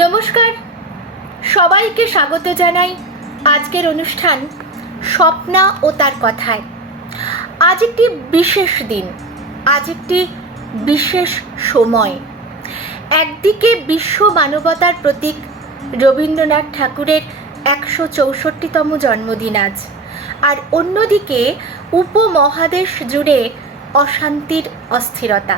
নমস্কার। সবাইকে স্বাগত জানাই আজকের অনুষ্ঠান স্বপ্না ও তার কথায়। আজ একটি বিশেষ দিন, আজ একটি বিশেষ সময়। একদিকে বিশ্ব মানবতার প্রতীক রবীন্দ্রনাথ ঠাকুরের একশো চৌষট্টিতম জন্মদিন আজ, আর অন্যদিকে উপমহাদেশ জুড়ে অশান্তির অস্থিরতা।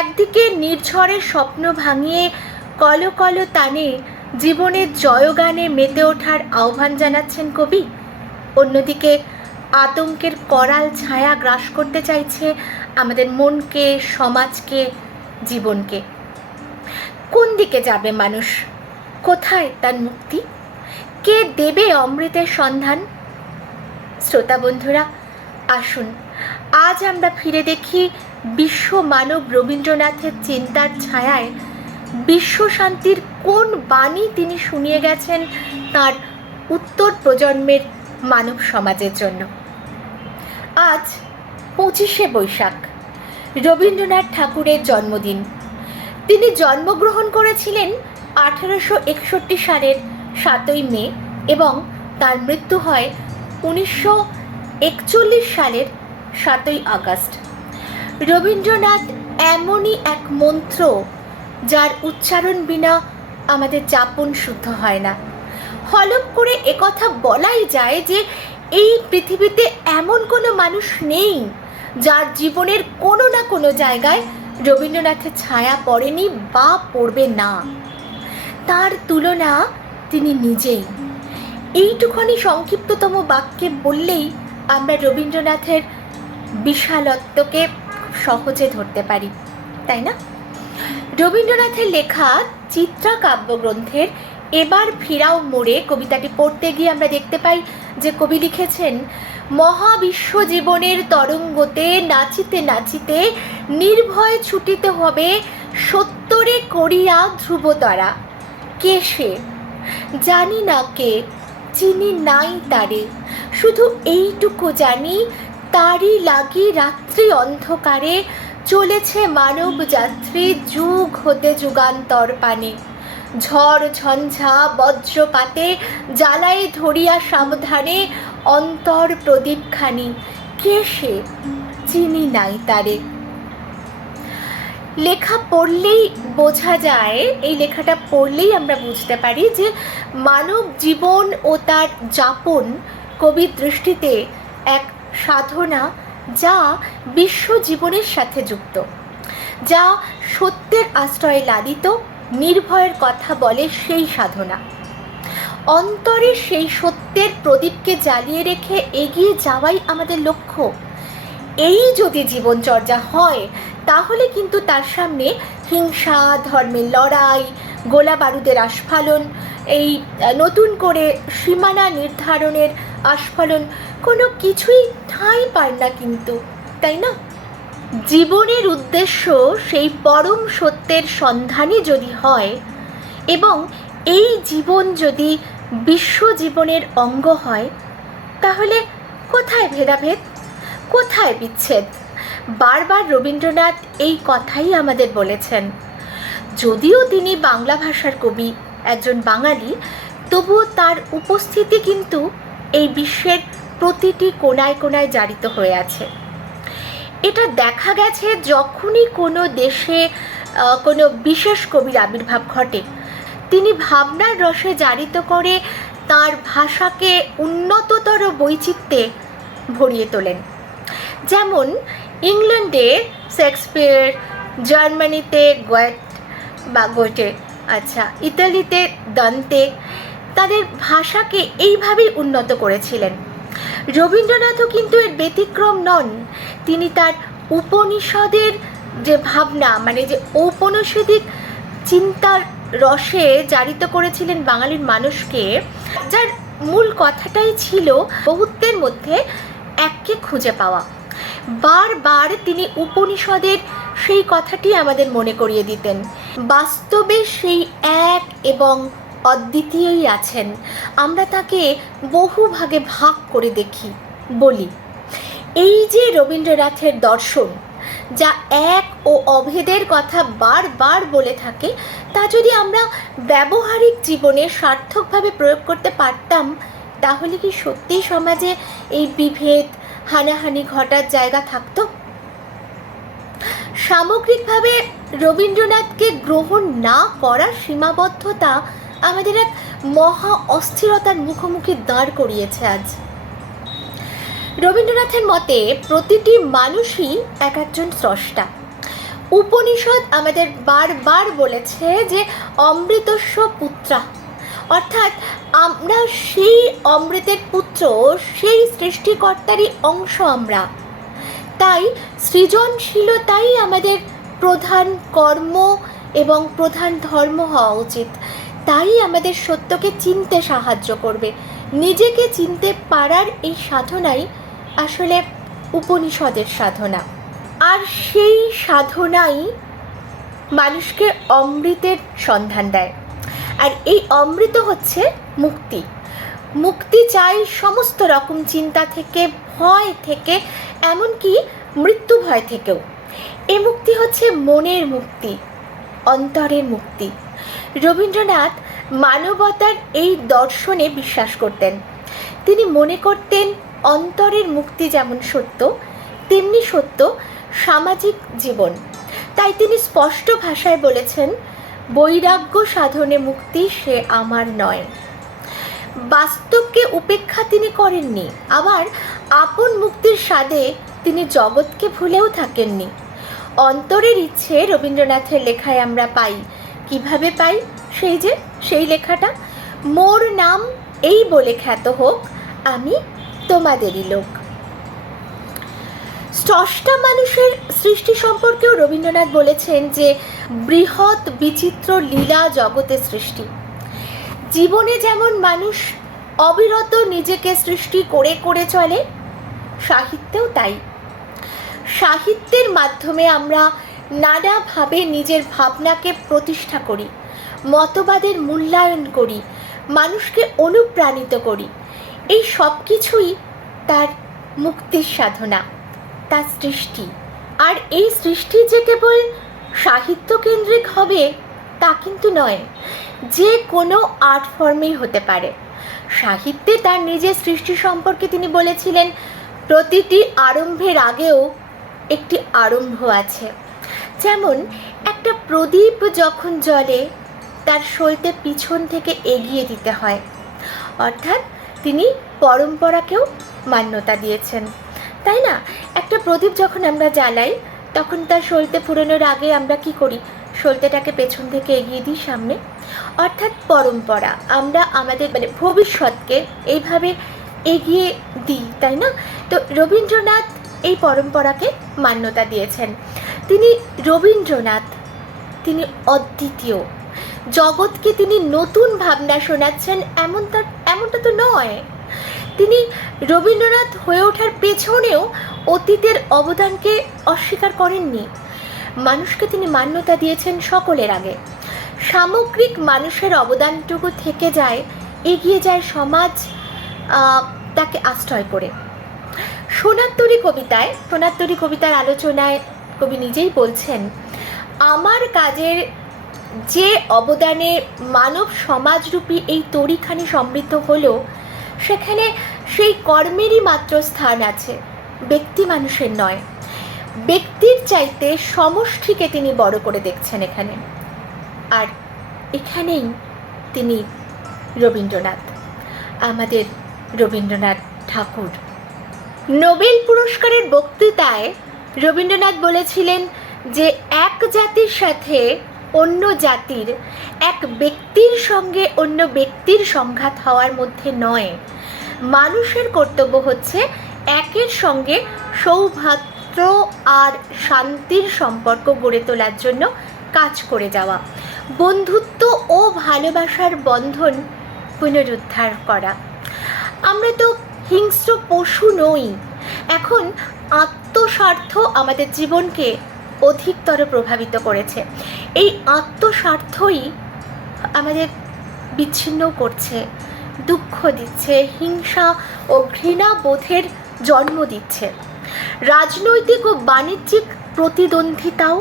একদিকে নির্ঝরের স্বপ্ন ভাঙিয়ে কল কল তানে জীবনের জয়গানে মেতে ওঠার আহ্বান জানাচ্ছেন কবি। অন্যদিকে আতঙ্কের করাল ছায়া গ্রাস করতে চাইছে আমাদের মনকে, সমাজকে, জীবনকে। কোন দিকে যাবে মানুষ? কোথায় তার মুক্তি? কে দেবে অমৃতের সন্ধান? শ্রোতা বন্ধুরা, আসুন, আজ আমরা ফিরে দেখি বিশ্ব মানব রবীন্দ্রনাথের চিন্তার ছায়ায় বিশ্ব শান্তির কোন বাণী তিনি শুনিয়ে গেছেন তার উত্তর প্রজন্মের মানব সমাজের জন্য। আজ পঁচিশে বৈশাখ, রবীন্দ্রনাথ ঠাকুরের জন্মদিন। তিনি জন্মগ্রহণ করেছিলেন আঠেরোশো একষট্টি সালের সাতই মে এবং তার মৃত্যু হয় উনিশশো একচল্লিশ সালের সাতই আগস্ট। রবীন্দ্রনাথ এমনই এক মন্ত্র যার উচ্চারণ বিনা আমাদের যাপন শুদ্ধ হয় না। হলম করে একথা বলাই যায় যে, এই পৃথিবীতে এমন কোনো মানুষ নেই যার জীবনের কোনো না কোনো জায়গায় রবীন্দ্রনাথের ছায়া পড়েনি বা পড়বে না। তার তুলনা তিনি নিজেই। এইটুখানি সংক্ষিপ্ততম বাক্যে বললেই আমরা রবীন্দ্রনাথের বিশালত্বকে সহজে ধরতে পারি, তাই না? রবীন্দ্রনাথের লেখা চিত্রা কাব্যগ্রন্থের এবার ফিরাও মোড়ে কবিতাটি পড়তে গিয়ে আমরা দেখতে পাই যে কবি লিখেছেন, মহাবিশ্ব জীবনের তরঙ্গতে নাচিতে নাচিতে নির্ভয়ে ছুটিতে হবে সত্তরে করিয়া ধ্রুবতারা। কে সে? জানি না কে, চিনি নাই তারে। শুধু এইটুকু জানি, তারই লাগি রাত্রি অন্ধকারে চলেছে মানব যাত্রী যুগ হতে যুগান্তর পানে। ঝড়, ঝঞ্ঝা, বজ্রপাতে জ্বালাই ধরিয়া সাবধানে অন্তর প্রদীপখানি কে সে? চিনি নাই তারে। লেখা পড়লেই বোঝা যায়, এই লেখাটা পড়লেই আমরা বুঝতে পারি যে মানব জীবন ও তার যাপন কবির দৃষ্টিতে এক সাধনা যা বিশ্ব জীবনের সাথে যুক্ত, যা সত্যের আশ্রয়ে লালিত নির্ভয়ের কথা বলে সেই সাধনা। অন্তরে সেই সত্যের প্রদীপকে জ্বালিয়ে রেখে এগিয়ে যাওয়াই আমাদের লক্ষ্য। এই যদি জীবনচর্যা হয়, তাহলে কিন্তু তার সামনে হিংসা, ধর্মের লড়াই গোলা বারুদের আস্ফালন, এই নতুন করে সীমানা নির্ধারণের আস্ফালন কোনো কিছুই ঠাঁই পায় না কিন্তু, তাই না? জীবনের উদ্দেশ্য সেই পরম সত্যের সন্ধানই যদি হয় এবং এই জীবন যদি বিশ্ব জীবনের অঙ্গ হয়, তাহলে কোথায় ভেদাভেদ? কোথায় বিচ্ছেদ? বারবার রবীন্দ্রনাথ এই কথাই আমাদের বলেছেন। যদিও তিনি বাংলা ভাষার কবি, একজন বাঙালি, তবুও তার উপস্থিতি কিন্তু এই বিশ্বের প্রতিটি কোনায় কোনায় জারিত হয়ে আছে। এটা দেখা গেছে যখনই কোনো দেশে কোনো বিশেষ কবির আবির্ভাব ঘটে। তিনি ভাবনার রসে জারিত করে তার ভাষাকে উন্নততর বৈচিত্র্যে ভরিয়ে তোলেন। যেমন ইংল্যান্ডে শেক্সপিয়ার, জার্মানিতে গোয়েট বা গোটে আচ্ছা ইতালিতে দন্তে তাদের ভাষাকে এইভাবেই উন্নত করেছিলেন। রবীন্দ্রনাথও কিন্তু এর ব্যতিক্রম নন। তিনি তার উপনিষদের যে ভাবনা মানে যে ঔপনিষদিক চিন্তার রসে জারিত করেছিলেন বাঙালির মানুষকে, যার মূল কথাটাই ছিল বহুত্বের মধ্যে এককে খুঁজে পাওয়া। বারবার তিনি উপনিষদের সেই কথাটি আমাদের মনে করিয়ে দিতেন। বাস্তবে সেই এক এবং অদ্বিতীয়ই আছেন। আমরা তাকে বহু ভাগে করে দেখি, বলি, এই যে রবীন্দ্রনাথের দর্শন, যা এক ও অভেদের কথা বারবার বলে থাকে, তা যদি আমরা ব্যবহারিক জীবনে সার্থকভাবে প্রয়োগ করতে পারতাম, তাহলে কি সত্যিই সমাজে এই বিভেদ, হানাহানি ঘটার জায়গা থাকতো? সামগ্রিকভাবে রবীন্দ্রনাথকে গ্রহণ না করার সীমাবদ্ধতা আমাদের এক মহা অস্থিরতার মুখোমুখি দাঁড় করিয়েছে আজ। রবীন্দ্রনাথের মতে, প্রতিটি মানুষই এক একজন স্রষ্টা। উপনিষদ আমাদের বারবার বলেছে যে, অমৃতস্ব পুত্রা। অর্থাৎ আমরা সেই অমৃতের পুত্র, সেই সৃষ্টিকর্তারই অংশ আমরা। তাই সৃজনশীলতাই আমাদের প্রধান কর্ম এবং প্রধান ধর্ম হওয়া উচিত। তাই আমাদের সত্যকে চিনতে সাহায্য করবে। নিজেকে চিনতে পারার এই সাধনাই আসলে উপনিষদের সাধনা। আর সেই সাধনাই মানুষকে অমৃতের সন্ধান দেয়। আর এই অমৃত হচ্ছে মুক্তি। মুক্তি চাই সমস্ত রকম চিন্তা থেকে, ভয় থেকে, এমনকি মৃত্যু ভয় থেকেও। এ মুক্তি হচ্ছে মনের মুক্তি, অন্তরের মুক্তি। রবীন্দ্রনাথ মানবতার এই দর্শনে বিশ্বাস করতেন। তিনি মনে করতেন অন্তরের মুক্তি যেমন সত্য, তেমনি সত্য সামাজিক জীবন। তাই তিনি স্পষ্ট ভাষায় বলেছেন, বৈরাগ্য সাধনে মুক্তি সে আমার নয়। বাস্তবকে উপেক্ষা তিনি করেননি, আবার আপন মুক্তির স্বাদে তিনি জগৎকে ভুলেও থাকেননি। অন্তরের ইচ্ছে রবীন্দ্রনাথের লেখায় আমরা পাই কীভাবে পাই? সেই যে, সেই লেখাটা। মোর নাম এই বলে খ্যাত হোক, আমি তোমাদেরই লোক। স্রষ্টা মানুষের সৃষ্টি সম্পর্কেও রবীন্দ্রনাথ বলেছেন যে, বৃহৎ বিচিত্র লীলা জগতে সৃষ্টি। জীবনে যেমন মানুষ অবিরত নিজেকে সৃষ্টি করে করে চলে, সাহিত্যেও তাই। সাহিত্যের মাধ্যমে আমরা নানাভাবে নিজের ভাবনাকে প্রতিষ্ঠা করি, মতবাদের মূল্যায়ন করি, মানুষকে অনুপ্রাণিত করি। এই সব কিছুই তার মুক্তির সাধনা, তার সৃষ্টি। আর এই সৃষ্টি যে কেবল সাহিত্য কেন্দ্রিক হবে, তা কিন্তু নয়, যে কোনো আর্ট ফর্মেই হতে পারে। সাহিত্যে তার নিজের সৃষ্টি সম্পর্কে তিনি বলেছিলেন, প্রতিটি আরম্ভের আগেও একটি আরম্ভ আছে। যেমন একটা প্রদীপ যখন জলে তার সলতে পিছন থেকে এগিয়ে দিতে হয়। অর্থাৎ তিনি পরম্পরাকেও মান্যতা দিয়েছেন। তাই না? একটা প্রদীপ যখন আমরা জ্বালাই, তখন তার সলতে ফুরোনোর আগে আমরা কি করি? সলতেটাকে পেছন থেকে এগিয়ে দিই সামনে। অর্থাৎ পরম্পরা। আমরা আমাদের মানে ভবিষ্যৎকে এইভাবে এগিয়ে দিই, তাই না? তো রবীন্দ্রনাথ এই পরম্পরাকে মান্যতা দিয়েছেন। তিনি রবীন্দ্রনাথ। তিনি অদ্বিতীয়। জগৎকে তিনি নতুন ভাবনা শোনাচ্ছেন এমন তার, এমনটা তো নয়। তিনি রবীন্দ্রনাথ হয়ে ওঠার পেছনেও অতীতের অবদানকে অস্বীকার করেননি। মানুষকে তিনি মান্যতা দিয়েছেন সকলের আগে। সামগ্রিক মানুষের অবদানটুকু থেকে যায়, এগিয়ে যায় সমাজ তাকে আশ্রয় করে। সোনাত্তরী কবিতায়, সোনাত্তরী কবিতার আলোচনায় কবি নিজেই বলছেন, আমার কাজের যে অবদানে মানব সমাজরূপী এই তরিখানি সমৃদ্ধ হলো, সেখানে সেই কর্মেরই মাত্র স্থান আছে, ব্যক্তি মানুষের নয়। ব্যক্তির চাইতে সমষ্টিকে তিনি বড় করে দেখছেন এখানে। আর এখানেই তিনি রবীন্দ্রনাথ, আমাদের রবীন্দ্রনাথ ঠাকুর। নোবেল পুরস্কারের বক্তৃতায় রবীন্দ্রনাথ বলেছিলেন যে এক জাতির সাথে অন্য জাতির, এক ব্যক্তির সঙ্গে অন্য ব্যক্তির সংঘাত হওয়ার মধ্যে নয়। মানুষের কর্তব্য হচ্ছে একের সঙ্গে সৌভাত্র আর শান্তির সম্পর্ক গড়ে তোলার জন্য কাজ করে যাওয়া। বন্ধুত্ব ও ভালোবাসার বন্ধন পুনরুদ্ধার করা। আমরা তো হিংস্র পশু নই। এখন আত্মস্বার্থ আমাদের জীবনকে অধিকতর প্রভাবিত করেছে। এই আত্মস্বার্থই আমাদের বিচ্ছিন্ন করছে, দুঃখ দিচ্ছে, হিংসা ও ঘৃণা বোধের জন্ম দিচ্ছে। রাজনৈতিক ও বাণিজ্যিক প্রতিদ্বন্দ্বিতাও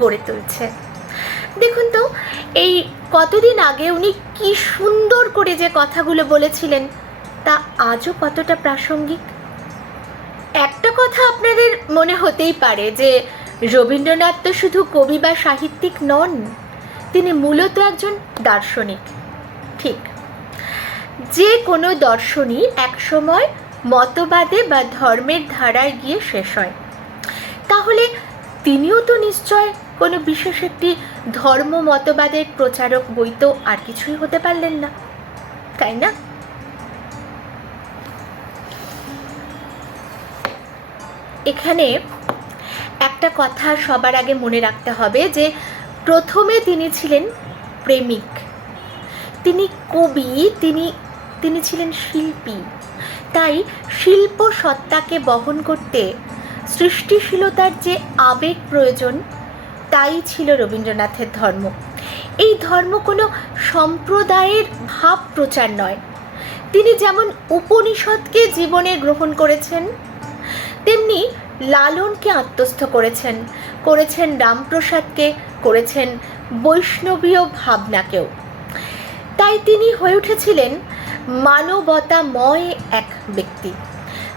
গড়ে তুলছে। দেখুন তো, এই কতদিন আগে উনি কি সুন্দর করে যে কথাগুলো বলেছিলেন, তা আজও কতটা প্রাসঙ্গিক? কথা আপনাদের মনে হতেই পারে যে রবীন্দ্রনাথ তো শুধু কবি বা সাহিত্যিক নন, তিনি মূলত একজন দার্শনিক। ঠিক। যে কোনো দর্শনই একসময় মতবাদে বা ধর্মের ধারায় গিয়ে শেষ হয়। তাহলে তিনিও তো নিশ্চয় কোনো বিশেষ একটি ধর্ম মতবাদের প্রচারক বই তো আর কিছুই হতে পারলেন না। তাই না? এখানে একটা কথা সবার আগে মনে রাখতে হবে যে প্রথমে তিনি ছিলেন প্রেমিক। তিনি কবি, তিনি তিনি ছিলেন শিল্পী। তাই শিল্প সত্তাকে বহন করতে সৃষ্টিশীলতার যে আবেগ প্রয়োজন, তাই ছিল রবীন্দ্রনাথের ধর্ম। এই ধর্ম কোনো সম্প্রদায়ের ভাব প্রচার নয়। তিনি যেমন উপনিষদকে জীবনে গ্রহণ করেছেন তেমনি লালনকে আত্মস্থ করেছেন করেছেন রামপ্রসাদকে, করেছেন বৈষ্ণবীয় ভাবনাকেও। তাই তিনি হয়ে উঠেছিলেন মানবতাময় এক ব্যক্তি।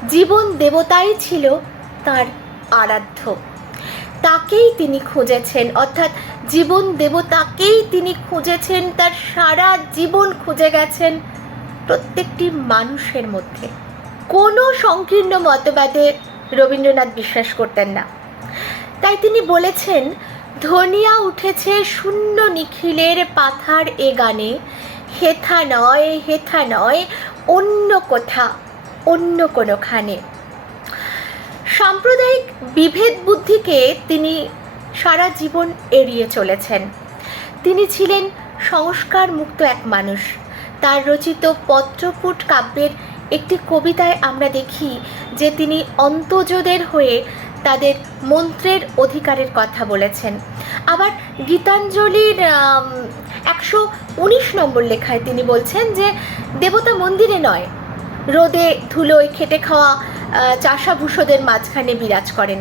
জীবন দেবতাই ছিল তার আরাধ্য। তাকেই তিনি খুঁজেছেন, অর্থাৎ জীবন দেবতাকেই তিনি খুঁজেছেন, তার সারা জীবন খুঁজে গেছেন প্রত্যেকটি মানুষের মধ্যে। কোনো সংকীর্ণ মতবাদে রবীন্দ্রনাথ বিশ্বাস করতেন না। তাই তিনি বলেছেন, ধনিয়া উঠেছে শূন্য নিখিলের পাথার এ গানে। হেথা নয় হেথা নয়, অন্য কোথা, অন্য কোনোখানে। সাম্প্রদায়িক বিভেদ বুদ্ধিকে তিনি সারা জীবন এড়িয়ে চলেছেন। তিনি ছিলেন সংস্কার মুক্ত এক মানুষ। তার রচিত পত্রপুট কাব্যের একটি কবিতায় আমরা দেখি যে তিনি অন্তজদের হয়ে তাদের মন্ত্রের অধিকারের কথা বলেছেন। আবার গীতাঞ্জলির একশো উনিশ নম্বর লেখায় তিনি বলছেন যে, দেবতা মন্দিরে নয়, রোদে ধুলোয় খেটে খাওয়া চাষাভূষদের মাঝখানে বিরাজ করেন।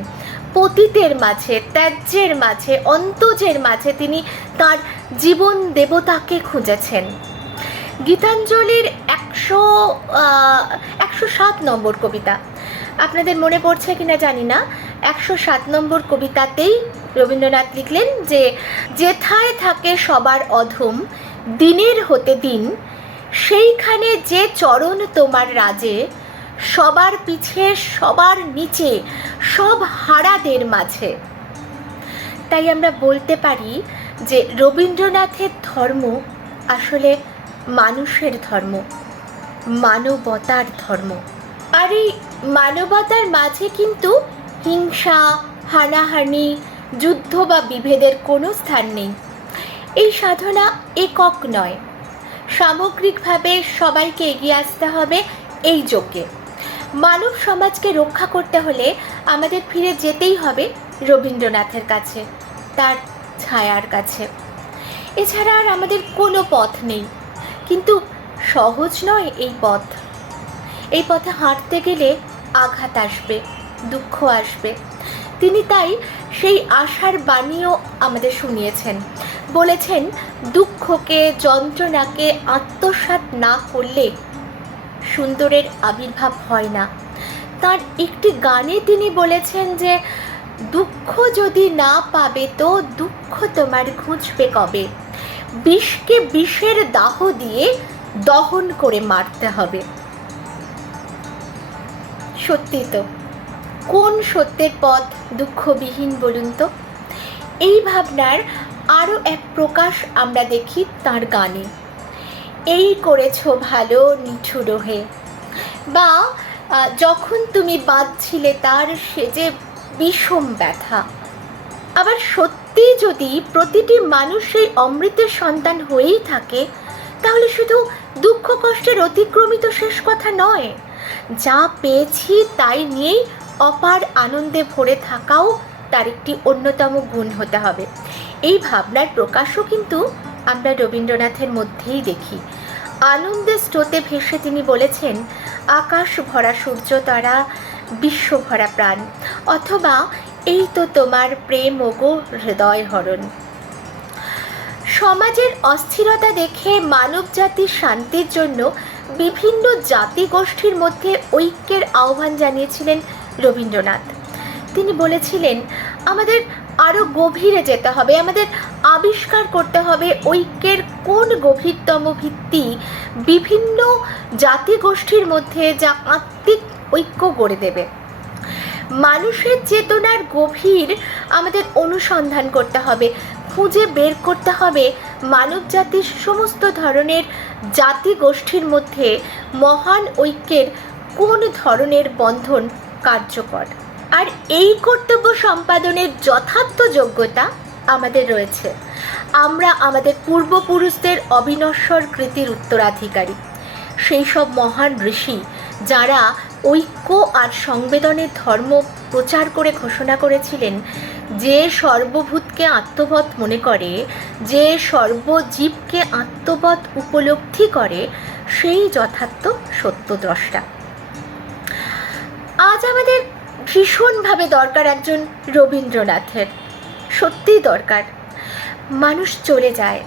পতিতের মাঝে ত্যাজ্যের মাঝে অন্তজের মাঝে তিনি তার জীবন দেবতাকে খুঁজেছেন। গীতাঞ্জলির একশো একশো সাত নম্বর কবিতা। আপনাদের মনে পড়ছে কিনা জানি না। একশো সাত নম্বর কবিতাতেই রবীন্দ্রনাথ লিখলেন যে, যেথায় থাকে সবার অধম, দিনের হতে দিন, সেইখানে যে চরণ তোমার রাজে, সবার পিছে, সবার নিচে, সব হারাদের মাঝে। তাই আমরা বলতে পারি যে, রবীন্দ্রনাথের ধর্ম আসলে মানুষের ধর্ম, মানবতার ধর্ম। আর এই মানবতার মাঝে কিন্তু হিংসা, হানাহানি, যুদ্ধ বা বিভেদের কোনো স্থান নেই। এই সাধনা একক নয়। সামগ্রিকভাবে সবাইকে এগিয়ে আসতে হবে এই যোগ্যে মানব সমাজকে রক্ষা করতে হলে আমাদের ফিরে যেতেই হবে রবীন্দ্রনাথের কাছে, তার ছায়ার কাছে। এছাড়া আর আমাদের কোনো পথ নেই। কিন্তু সহজ নয় এই পথ। এই পথে হাঁটতে গেলে আঘাত আসবে, দুঃখ আসবে। তিনি তাই সেই আশার বাণীও আমাদের শুনিয়েছেন। বলেছেন, দুঃখকে, যন্ত্রণাকে আত্মসাত না করলে সুন্দরের আবির্ভাব হয় না। তার একটি গানে তিনি বলেছেন যে, দুঃখ যদি না পাবে তো দুঃখ তোমার খুঁজবে কবে? বিষকে বিষের দাহ দিয়ে দহন করে মারতে হবে। সত্যি তো, কোন সত্যের পথ দুঃখবিহীন বলুন তো? এই ভাবনার আরও এক প্রকাশ আমরা দেখি তার গানে। এই করেছ ভালো নিঠুর হে বা যখন তুমি বাঁধছিলে তার সে যে বিষম ব্যথা। আবার সত্যি যদি প্রতিটি মানুষ সেই অমৃতের সন্তান হয়েই থাকে, তাহলে শুধু দুঃখ কষ্টের অতিক্রমিত শেষ কথা নয়। যা পেয়েছি তাই নিয়েই অপার আনন্দে ভরে থাকাও তার একটি অন্যতম গুণ হতে হবে। এই ভাবনার প্রকাশও কিন্তু আমরা রবীন্দ্রনাথের মধ্যেই দেখি। আনন্দের স্রোতে ভেসে তিনি বলেছেন, আকাশ ভরা সূর্য তারা, বিশ্ব ভরা প্রাণ। অথবা এই তো তোমার প্রেম ওগো হৃদয় হরণ। সমাজের অস্থিরতা দেখে মানব জাতির শান্তির জন্য বিভিন্ন জাতি গোষ্ঠীর মধ্যে ঐক্যের আহ্বান জানিয়েছিলেন রবীন্দ্রনাথ। তিনি বলেছিলেন, আমাদের আরও গভীরে যেতে হবে, আমাদের আবিষ্কার করতে হবে ঐক্যের কোন গভীরতম ভিত্তি বিভিন্ন জাতি গোষ্ঠীর মধ্যে যা আত্মিক ঐক্য গড়ে দেবে। মানুষের চেতনার গভীর আমাদের অনুসন্ধান করতে হবে, খুঁজে বের করতে হবে মানব জাতির সমস্ত ধরনের জাতি গোষ্ঠীর মধ্যে মহান ঐক্যের কোন ধরনের বন্ধন কার্যকর। আর এই কর্তব্য সম্পাদনের যথার্থ যোগ্যতা আমাদের রয়েছে। আমরা আমাদের পূর্বপুরুষদের অবিনশ্বর কৃতির উত্তরাধিকারী। সেই সব মহান ঋষি যারা ঐক্য আর সংবেদনের ধর্ম প্রচার করে ঘোষণা করেছিলেন। যে সর্বভূতকে আত্মবৎ মনে করে, যে সর্বজীবকে আত্মবৎ উপলব্ধি করে, সেই যথার্থ সত্যদ্রষ্টা। আজ আমাদের ভীষণভাবে দরকার একজন রবীন্দ্রনাথের। সত্যিই দরকার। মানুষ চলে যায়,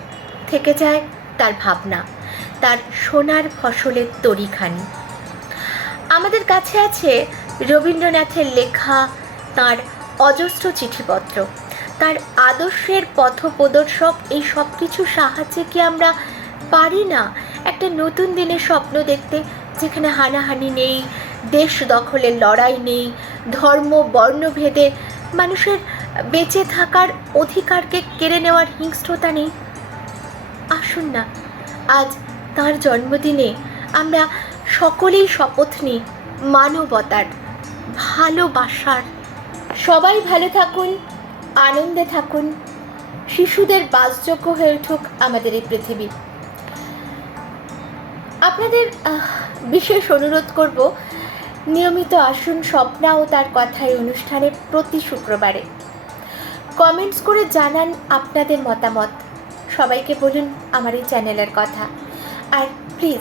থেকে যায় তার ভাবনা, তার সোনার ফসলের তরিখানি। আমাদের কাছে আছে রবীন্দ্রনাথের লেখা, তার অজস্র চিঠিপত্র। তার আদর্শের পথপ্রদর্শক এই সব কিছু সাহায্যে কি আমরা পারি না? একটা নতুন দিনের স্বপ্ন দেখতে, যেখানে হানাহানি নেই, দেশ দখলের লড়াই নেই, ধর্ম, বর্ণভেদে মানুষের বেঁচে থাকার অধিকারকে কেড়ে নেওয়ার হিংস্রতা নেই। আসুন না, আজ তার জন্মদিনে আমরা সকলেই শপথ নিই মানবতার, ভালোবাসার। সবাই ভালো থাকুন, আনন্দে থাকুন। শিশুদের বাসযোগ্য হয়ে উঠুক আমাদের এই পৃথিবী। আপনাদের বিশেষ অনুরোধ করব, নিয়মিত আসুন স্বপ্না ও তার কথায় অনুষ্ঠানে প্রতি শুক্রবারে। কমেন্টস করে জানান আপনাদের মতামত। সবাইকে বলুন আমার এই চ্যানেলের কথা। আর প্লিজ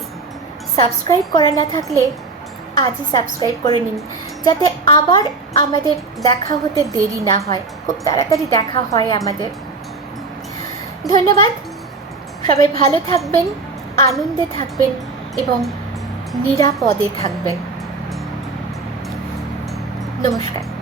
সাবস্ক্রাইব করা না থাকলে আজই সাবস্ক্রাইব করে নিন, যাতে আবার আমাদের দেখা হতে দেরি না হয়। খুব তাড়াতাড়ি দেখা হয় আমাদের। ধন্যবাদ। সবাই ভালো থাকবেন, আনন্দে থাকবেন এবং নিরাপদে থাকবেন। নমস্কার।